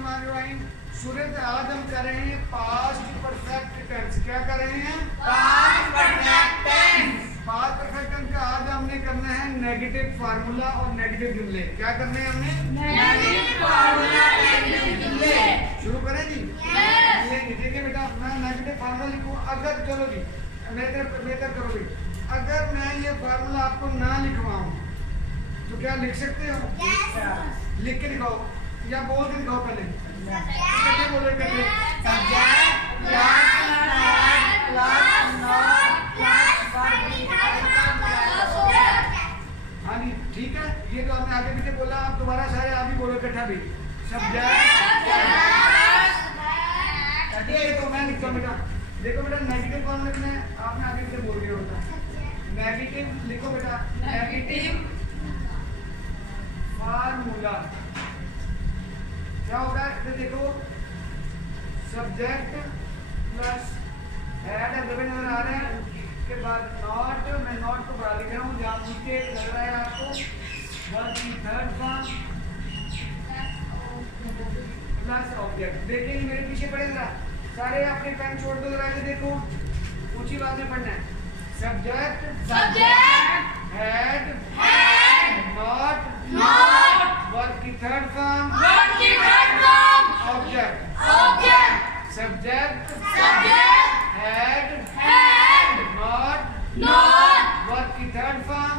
बिस्मिल्लाहिर्रहमानिर्रहीम। सूरत आज हम कर रहे हैं पास्ट परफेक्ट टेंस। क्या कर रहे हैं? Past perfect tense. Past perfect tense का आज हमने करना है नेगेटिव फार्मूला और नेगेटिव जुमले। क्या करने हैं हमने? नेगेटिव फार्मूला, नेगेटिव जुमले। शुरू करें जी। देखिए बेटा, मैं नेगेटिव फार्मूला लिखूं। अगर चलो जी बेहतर करो भी, अगर मैं ये फार्मूला आपको ना लिखवाऊं तो क्या लिख सकते हो? लिख के दिखाओ या बोल के दिखाओ। पहले कैसे बोलो? कैसे? Subject plus head plus not plus verb. हाँ जी ठीक है, ये तो हमने आगे पीछे बोला। आप दोबारा सारे आप ही बोलो इकट्ठा भी। सब्जेक्ट तो मैं लिखता हूँ बेटा। देखो बेटा, नेगेटिव कौन लिखना है? आपने आगे पीछे बोल दिया होता है। नेगेटिव लिखो बेटा। नेगेटिव फार्मूला क्या होगा? इधर देखो, सब्जेक्ट प्लस हेड नजर आ रहा है, के बाद नॉट। मैं नॉट को बड़ा लिख रहा हूँ, जहाँ नीचे लग रहा है आपको वर्ब की थर्ड फॉर्म प्लस ऑब्जेक्ट। देखेंगे मेरे पीछे पड़ेगा। सारे अपने पेन छोड़ दो जरा। देखो ऊंची बात में पढ़ना है। सब्जेक्ट हेड नॉट वर्ब की third form object. Subject had not verb की third form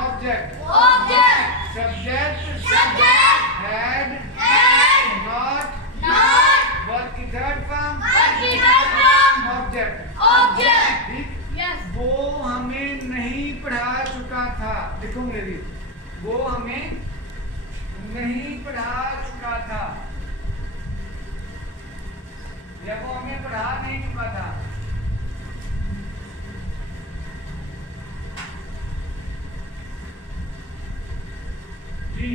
object. Subject had not verb की थर्ड फॉर्म ऑब्जेक्ट। ठीक। वो हमें नहीं पढ़ा चुका था। देखो मेरी, वो हमें नहीं पढ़ा चुका था या वो हमें पढ़ा नहीं चुका था। जी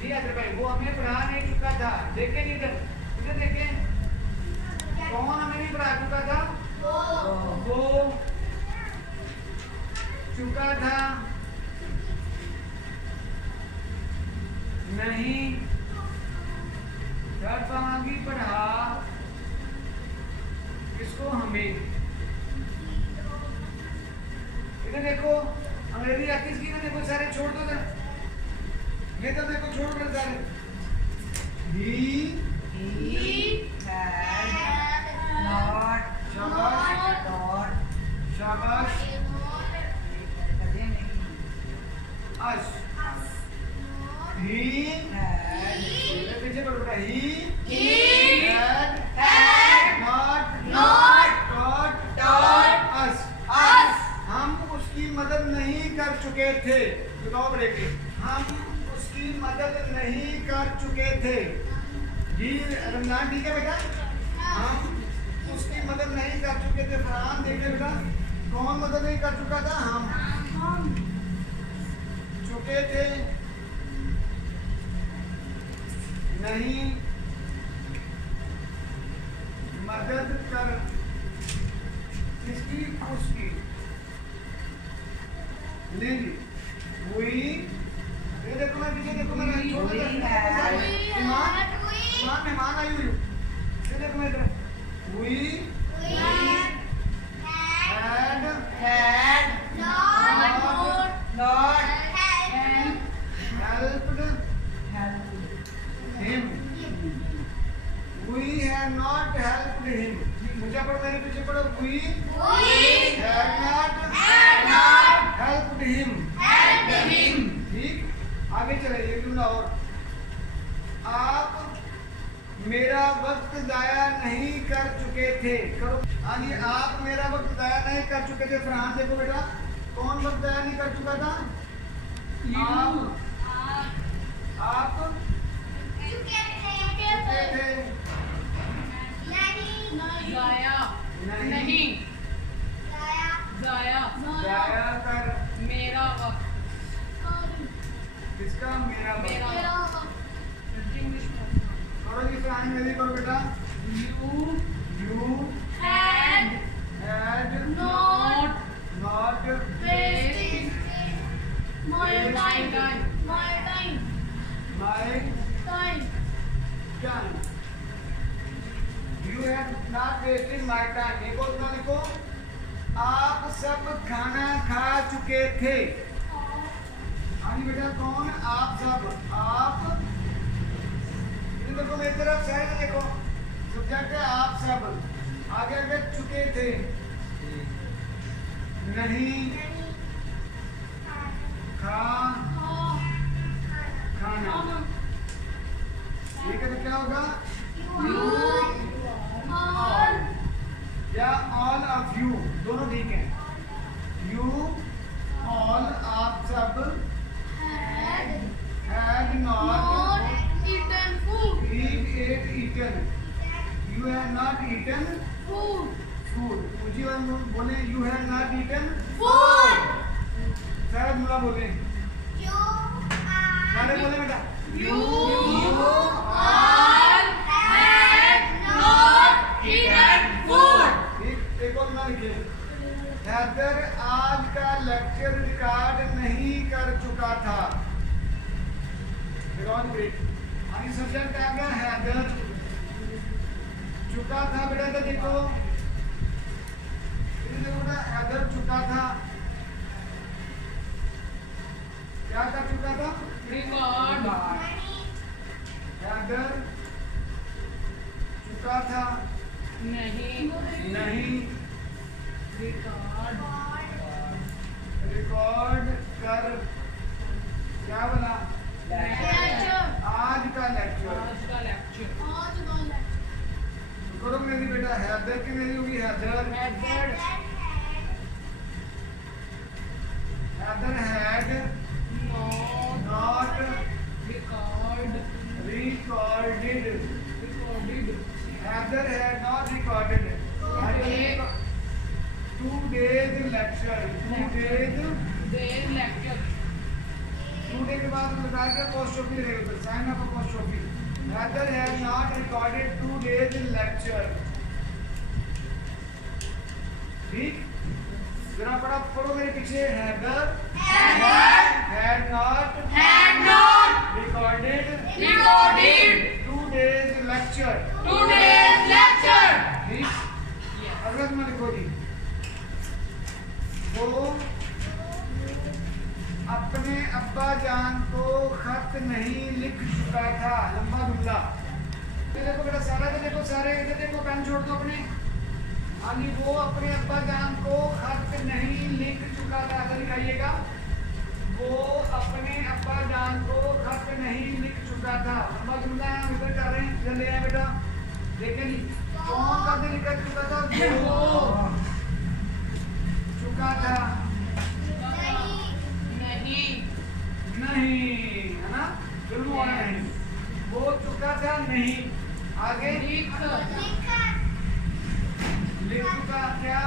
जी अजय भाई, वो हमें पढ़ा नहीं चुका था। देखें इधर, इधर देखें, कौन हमें नहीं पढ़ा चुका था? वो चुका था नहीं भी पढ़ा किसको? हमें। इधर देखो, अंग्रेजी आती इसकी। देखो सारे छोड़ दो जरा, ये तो देखो छोड़ कर सारे। शाबाश अश ही पीछे पड़ बेटा। He had not taught us. हम उसकी मदद नहीं कर चुके थे। बताओ बेटे, हम उसकी मदद नहीं कर चुके थे। जी रमजान ठीक है बेटा। हम उसकी मदद नहीं कर चुके थे। फरहान देख ले बेटा, कौन मदद नहीं कर चुका था? हम चुके थे नहीं मदद कर किसकी? उसकी। ले ली हुई। ये देखो, मैं पीछे देखो, मैं मेहमान आई हुई। ये देखो मैं इधर। हुई had not helped him. We have not helped him। मुझे पढ़ो, मेरे पीछे पढ़ो। We have not helped him। ठीक, आगे चले। एक जुमला और। आप मेरा वक्त जाया नहीं कर चुके थे। करो। हाँ जी, आप मेरा वक्त जाया नहीं कर चुके थे। फरहान देखो बेटा, कौन वक्त जाया नहीं कर चुका था? आप चुके थे नहीं जाया कर मेरा वक्त। किसका? मेरा वक्त। करो जी, फरहान मेरी करो बेटा। You had not wasted my time. my done. You have not wasted my time. एक और ना लिखो, आप सब खाना खा चुके थे। आनी बेटा कौन? आप सब। आप इधर देखो, मेरी तरफ साइड देखो, सब्जेक्ट है आप सब। आगे आगे चुके थे, नहीं, खा, खाना। ये कहते क्या होगा? You, all, या all of you, दोनों ठीक है। You, all, आप सब had not eaten. You have not eaten food. ऊंची आवाज में बोले you have not eaten शायद मुला बोले, सारे बोले बेटा। You all had not eaten food. एक और ना लिखे, हैदर आज का लेक्चर रिकॉर्ड नहीं कर चुका था। आगे सब्जेक्ट आ गया हैदर, चुका था बेटा। तो देखो बेटा, हैदर चुका था, क्या कर चुका था? Record. हैदर चुका था, नहीं। रिकॉर्ड कर, क्या बना? आज का लेक्चर। आज का लेक्चर। करो मेरी बेटा, हैदर की मेरी होगी Haider. Haider had not recorded. Haider had not recorded 2 days lecture। 2 days lecture। 2 day के बाद लगा के पोस्ट ऑफिस रहेगा, sign up post office. Haider had not recorded 2 days lecture। ठीक, जरा बड़ा पढ़ो मेरे पीछे। Haider had not recorded 2 days lecture। ठीक, अगला में लिखो जी, वो अपने अब्बा जान को खत नहीं लिख चुका था। लंबा जुमला। ये देखो बेटा, सारा के देखो, सारे इधर देखो, पेन छोड़ दो अपने। यानी वो अपने अब्बा जान को खत नहीं लिख चुका था। ऐसा लिखाइएगा, वो अपने अब्बा जान को खत नहीं लिख चुका था। लंबा जुमला है, हम इधर कर रहे हैं, इधर ले आए बेटा। देखे नहीं, कौन खत नहीं लिख चुका था? वो चुका था, नहीं, है ना? जुल्म वाला नहीं, वो चुका था, नहीं। आगे लिख चुका, क्या?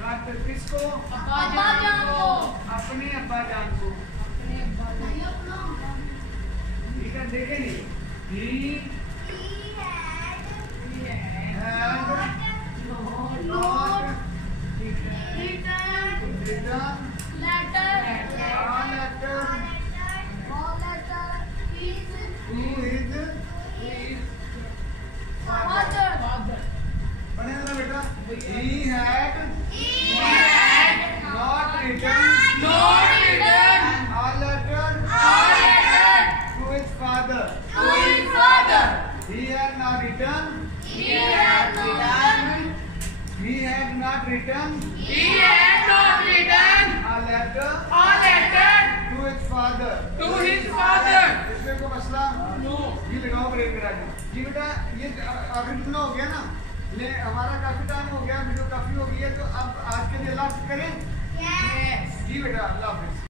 खत किसको? अपने अब्बा जान को। ठीक है, देखे नहीं, he had not written पढ़ेगा बेटा, he had not written a letter to his father। He had not written a letter to his father। इसमें कोई मसला? ये लगाओ ब्रेक करा दो जी बेटा। ये आखिरी जुमला हो गया ना, ले हमारा काफी टाइम हो गया, वीडियो काफी हो गई है, तो अब आज के लिए लास्ट करें जी बेटा। अल्लाह हाफिज़।